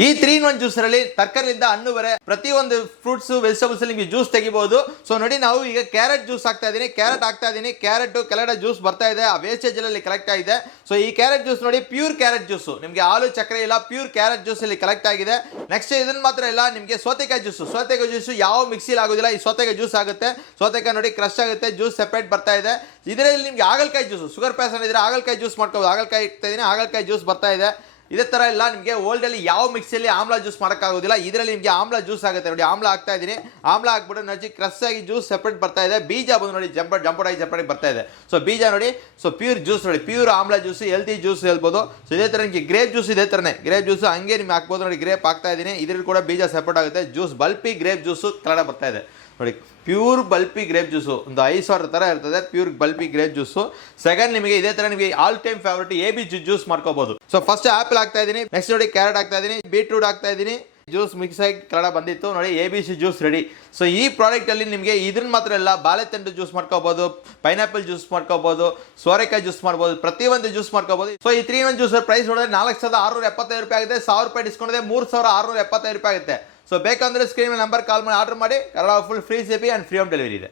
ಈ 3-in-1 ಜ್ಯೂಸರಲ್ಲಿ ತರಕಾರಿಯಿಂದ ಹಣ್ಣುವರೆ ಪ್ರತಿಯೊಂದು fruits vegetables ನಿಮಗೆ ಜ್ಯೂಸ್ ತೆಗಿಬಹುದು. ಸೊ ನೋಡಿ, ನಾವು ಈಗ ಕ್ಯಾರೆಟ್ ಜ್ಯೂಸ್ ಹಾಕ್ತಾ ಇದೀನಿ. ಕ್ಯಾರೆಟ್ ಕೆಳಗಡೆ ಜ್ಯೂಸ್ ಬರ್ತಾ ಇದೆ, ಆ ವೇಸ್ಟೇಜ್ ಅಲ್ಲಿ ಕಲೆಕ್ಟ್ ಆಗಿದೆ. ಸೊ ಈ ಕ್ಯಾರೆಟ್ ಜ್ಯೂಸ್ ನೋಡಿ, ಪ್ಯೂರ್ ಕ್ಯಾರೆಟ್ ಜ್ಯೂಸ್, ನಿಮಗೆ ಹಾಲು ಚಕ್ರೆ ಇಲ್ಲ, ಪ್ಯೂರ್ ಕ್ಯಾರೆಟ್ ಜ್ಯೂಸ್ ಇಲ್ಲಿ ಕಲೆಕ್ಟ್ ಆಗಿದೆ. ನೆಕ್ಸ್ಟ್ ಇದನ್ನ ಮಾತ್ರ ಇಲ್ಲ, ನಿಮಗೆ ಸೌತೆಕಾಯಿ ಜ್ಯೂಸ್ ಯಾವ ಮಿಕ್ಸಿಲಿ ಆಗೋದಿಲ್ಲ, ಈ ಸೌತೆಕಾಯಿ ಜ್ಯೂಸ್ ಆಗುತ್ತೆ. ಸೌತೆಕಾಯಿ ನೋಡಿ ಕ್ರಶ್ ಆಗುತ್ತೆ, ಜ್ಯೂಸ್ ಸೆಪರೇಟ್ ಬರ್ತಾ ಇದೆ. ಇದರಲ್ಲಿ ನಿಮಗೆ ಹಾಗಲಕಾಯಿ ಜ್ಯೂಸ್, ಶುಗರ್ ಪೇಷಂಟ್ ಇದ್ರೆ ಹಾಗಲಕಾಯಿ ಜ್ಯೂಸ್ ಮಾಡ್ಕೋಬಹುದು. ಹಾಗಲಕಾಯಿ ಇಡ್ತಾ ಇದೀನಿ, ಹಾಗಲಕಾಯಿ ಜ್ಯೂಸ್ ಬರ್ತಾ ಇದೆ. ಇದೇ ತರ ಇಲ್ಲ, ನಿಮಗೆ ಓಲ್ಡ್ ಅಲ್ಲಿ ಯಾವ ಮಿಕ್ಸಿಯಲ್ಲಿ ಆಮ್ಲ ಜ್ಯೂಸ್ ಮಾಡೋಕ್ಕಾಗೋದಿಲ್ಲ, ಇದರಲ್ಲಿ ನಿಮಗೆ ಆಮ್ಲ ಜ್ಯೂಸ್ ಆಗುತ್ತೆ. ನೋಡಿ, ಆಮ್ಲ ಹಾಕ್ತಾ ಇದೀನಿ, ಆಮ್ಲ ಹಾಕ್ಬಿಟ್ಟು ನೋಡಿ ಕ್ರಶ್ ಆಗಿ ಜ್ಯೂಸ್ ಸೆಪರೇಟ್ ಬರ್ತಾ ಇದೆ. ಬೀಜ ಬಂದು ನೋಡಿ ಜಂಪಡಾಗಿ ಸೆಪರೇಟ್ ಬರ್ತಾ ಇದೆ. ಸೊ ಬೀಜ ನೋಡಿ, ಸೊ ಪ್ಯೂರ್ ಜ್ಯೂಸ್ ನೋಡಿ, ಪ್ಯೂರ್ ಆಮ್ಲ ಜ್ಯೂಸ್, ಹೆಲ್ತಿ ಜ್ಯೂಸ್ ಹೇಳ್ಬೋದು. ಸೊ ಇದೇ ತರ ನಿಮಗೆ ಗ್ರೇಪ್ ಜ್ಯೂಸ್, ಇದೇ ತರನೇ ಗ್ರೇಪ್ ಜ್ಯೂಸ್ ಹಂಗೆ ನಿಮ್ಗೆ ಹಾಕ್ಬೋದು. ನೋಡಿ, ಗ್ರೇಪ್ ಹಾಕ್ತಾ ಇದೀನಿ, ಇದ್ರಲ್ಲಿ ಕೂಡ ಬೀಜ ಸೆಪರೇಟ್ ಆಗುತ್ತೆ. Juice pulpy grape juice Kannada ಬರ್ತಾ ಇದೆ ನೋಡಿ, ಪ್ಯೂರ್ ಬಲ್ಪಿ ಗ್ರೇಪ್ ಜ್ಯೂಸು ಒಂದು 5,000 ಥರ ಇರ್ತದೆ. Pure pulpy grape juice. Second ನಿಮಗೆ ಇದೇ ತರ ನಿಮಗೆ all time favourite AB juice ಮಾಡ್ಕೋಬಹುದು. ಸೊ ಫಸ್ಟ್ ಆಪಲ್ ಹಾಕ್ತಾ ಇದೀನಿ, ನೆಕ್ಸ್ಟ್ ನೋಡಿ ಕ್ಯಾರೆಟ್ ಹಾಕ್ತಾ ಇದೀನಿ, ಬೀಟ್ರೂಟ್ ಹಾಕ್ತಾ ಇದೀನಿ. ಜ್ಯೂಸ್ ಮಿಕ್ಸ್ ಆಗಿ ಕನ್ನಡ ಬಂದಿತ್ತು ನೋಡಿ, ABC ಜ್ಯೂಸ್ ರೆಡಿ. ಸೊ ಈ ಪ್ರಾಡಕ್ಟ್ ಅಲ್ಲಿ ನಿಮಗೆ ಇದನ್ನ ಮಾತ್ರ ಇಲ್ಲ, ಬಾಳೆತಂಡು ಜ್ಯೂಸ್ ಮಾಡ್ಕೋಬಹುದು, ಪೈನಾಪಲ್ ಜ್ಯೂಸ್ ಮಾಡ್ಕೋಬಹುದು, ಸೋರೆಕಾಯಿ ಜ್ಯೂಸ್ ಮಾಡ್ಬೋದು, ಪ್ರತಿಯೊಂದು ಜ್ಯೂಸ್ ಮಾಡ್ಕೋಬಹುದು. ಸೊ ಈ 3-in-1 ಜ್ಯೂಸ್ ಪ್ರೈಸ್ ನೋಡಿದ್ರೆ 4,675 ರೂಪಾಯಿ ಆಗುತ್ತೆ. 1,000 ರೂಪಾಯಿ ಡಿಸ್ಕೌಂಟ್ ಇದೆ, 3,675 ರೂಪಾಯಿ ಆಗುತ್ತೆ. ಸೊ ಬೇಕಂದ್ರೆ ಸ್ಕ್ರೀನ್ ನಂಬರ್ ಕಾಲ್ ಮಾಡಿ ಆರ್ಡರ್ ಮಾಡಿ. Kannada full free CP and free home delivery ಇದೆ.